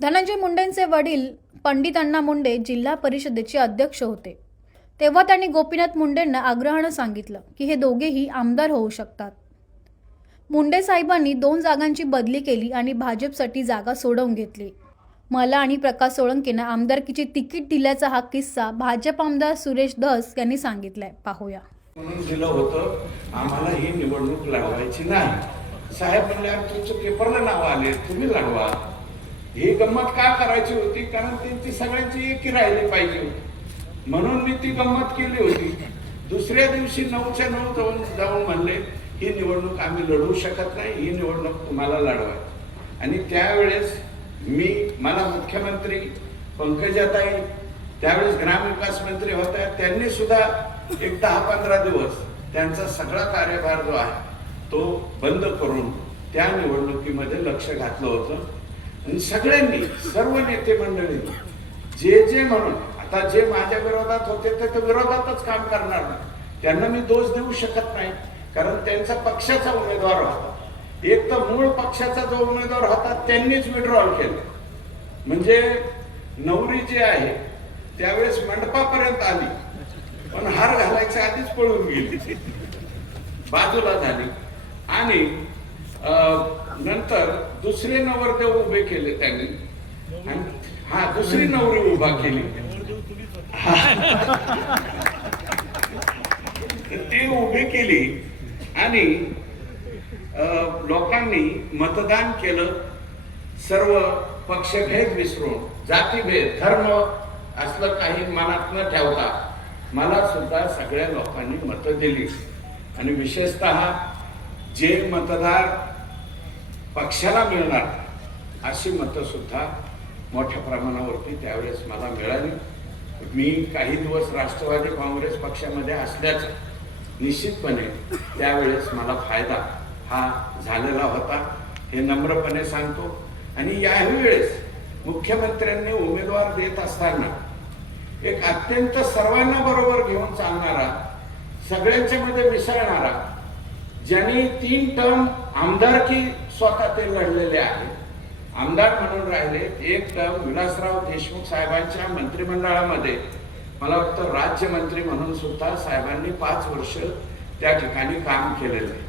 धनंजय मुंडेंचे वडील पंडित अण्णा मुंडे जिल्हा परिषदेचे अध्यक्ष होते. तेव्हा त्यांनी गोपीनाथ मुंडेंना आग्रहानं सांगितलं की हे दोघेही आमदार होऊ शकतात. मुंडे साहेबांनी 2 जागांची बदली केली आणि भाजपसाठी जागा सोडवून घेतली. मला आणि प्रकाश सोळंकेंना आमदारकीची तिकीट दिल्याचा हा किस्सा भाजप आमदार सुरेश धस यांनी सांगितलाय. पाहूया. म्हणून दिलं होतं आम्हाला ही निवडणूक लढवायची नाही. साहेब म्हणले तुमचं पेपरला नाव आले, तुम्ही लढवा. ही गंमत का करायची होती? कारण त्यांची सगळ्यांची एकी राहिली पाहिजे होती म्हणून मी ती गंमत केली होती. दुसऱ्या दिवशी 9च्या 9 जाऊन म्हणले ही निवडणूक आम्ही लढवू शकत नाही, ही निवडणूक तुम्हाला लढवाय. आणि त्यावेळेस मला मुख्यमंत्री पंकजाताई त्यावेळेस ग्रामविकास मंत्री होत्या, त्यांनी सुद्धा एक 10-15 दिवस त्यांचा सगळा कार्यभार जो आहे तो बंद करून त्या निवडणुकीमध्ये लक्ष घातलं होतं. आणि सगळ्यांनी, सर्व नेते मंडळी जे म्हणून आता जे माझ्या विरोधात होते ते विरोधातच काम करणार नाही, त्यांना मी दोष देऊ शकत नाही. कारण त्यांचा पक्षाचा उमेदवार होता. एक तर मूळ पक्षाचा जो उमेदवार होता त्यांनीच विड्रॉल केलं. म्हणजे नवरी जी आहे त्यावेळेस मंडपापर्यंत आली पण हार घालायच्या आधीच पळून गेली, बाजूला झाली. आणि नंतर दुसरे नवरदेव उभे केले त्यांनी. दुसरी नवरी उभा केली, ती उभी केली. आणि लोकांनी मतदान केलं. सर्व पक्षभेद विसरून, जातीभेद, धर्म असलं काही मनात न ठेवता मला सुद्धा सगळ्या लोकांनी मतं दिली. आणि विशेषतः जे मतदार पक्षाला मिळणार अशी मतं सुद्धा मोठ्या प्रमाणावरती त्यावेळेस मला मिळाली. मी काही दिवस राष्ट्रवादी काँग्रेस पक्षामध्ये असल्याचं निश्चितपणे त्यावेळेस मला फायदा हा झालेला होता, हे नम्रपणे सांगतो. आणि याही वेळेस मुख्यमंत्र्यांनी उमेदवार देत असताना एक अत्यंत सर्वांना बरोबर घेऊन चालणारा, सगळ्यांच्या मध्ये मिसळणारा, ज्यांनी 3 टर्म आमदारकी स्वतः ते लढलेले आहेत, आमदार म्हणून राहिले. 1 टर्म विलासराव देशमुख साहेबांच्या मंत्रिमंडळामध्ये मला वाटतं राज्यमंत्री म्हणून सुद्धा साहेबांनी 5 वर्ष त्या ठिकाणी काम केलेलं आहे.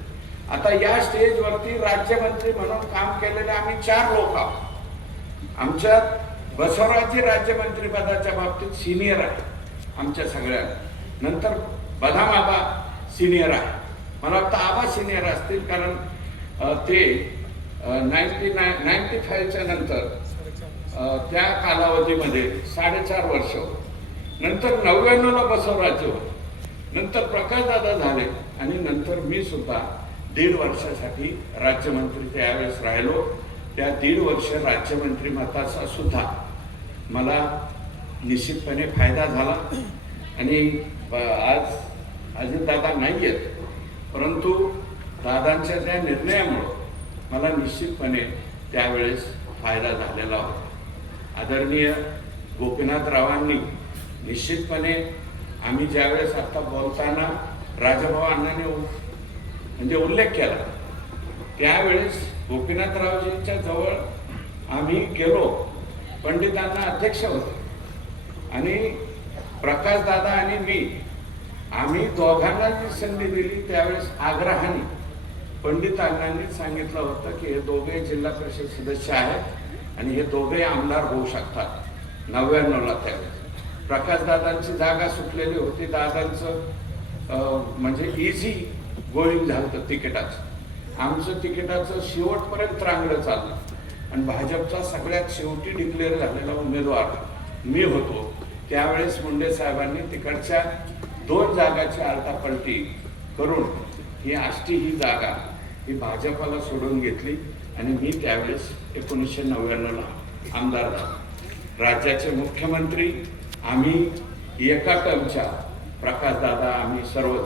आता या स्टेजवरती राज्यमंत्री म्हणून काम केलेले आम्ही 4 लोक आहोत. आमच्यात बसवराजी राज्यमंत्री पदाच्या बाबतीत सिनियर आहे आमच्या सगळ्यांना. नंतर बदाम आबा सिनियर आहे, मला वाटतं आबा सिनियर असतील, कारण ते 95च्या नंतर त्या कालावधीमध्ये 4.5 वर्ष. नंतर 99ला बसवराज होते, नंतर प्रकाशदादा झाले आणि नंतर मी सुद्धा 1.5 वर्षासाठी राज्यमंत्री त्यावेळेस राहिलो. त्या 1.5 वर्ष राज्यमंत्री मताचा सुद्धा मला निश्चितपणे फायदा झाला. आणि आज अजितदादा नाही आहेत, परंतु दादांच्या त्या निर्णयामुळं मला निश्चितपणे त्यावेळेस फायदा झालेला होता. आदरणीय गोपीनाथरावांनी निश्चितपणे, आम्ही ज्यावेळेस आता बोलताना राजाभाऊ अण्णांनी म्हणजे उल्लेख केला, त्यावेळेस गोपीनाथरावजींच्या जवळ आम्ही गेलो. पंडितांना अध्यक्ष होते आणि प्रकाशदादा आणि मी, आम्ही दोघांना जी संधी दिली त्यावेळेस आग्रहाने पंडितांनी सांगितलं होतं की हे दोघे जिल्हा परिषद सदस्य आहेत आणि हे दोघे आमदार होऊ शकतात. 99ला त्यावेळेस प्रकाशदादांची जागा सुटलेली होती. दादांचं म्हणजे इझी गोळींग झालं होतं तिकिटाचं. आमचं तिकिटाचं शेवटपर्यंत रांगलं चाललं आणि भाजपचा सगळ्यात शेवटी डिक्लेअर झालेला उमेदवार मी होतो. त्यावेळेस मुंडे साहेबांनी तिकडच्या 2 जागाची आलटापलटी करून ही आष्टी ही जागा ही भाजपाला सोडून घेतली आणि मी त्यावेळेस 1999ला आमदार झालो. राज्याचे मुख्यमंत्री आम्ही एका टर्मच्या, प्रकाशदादा आम्ही सर्व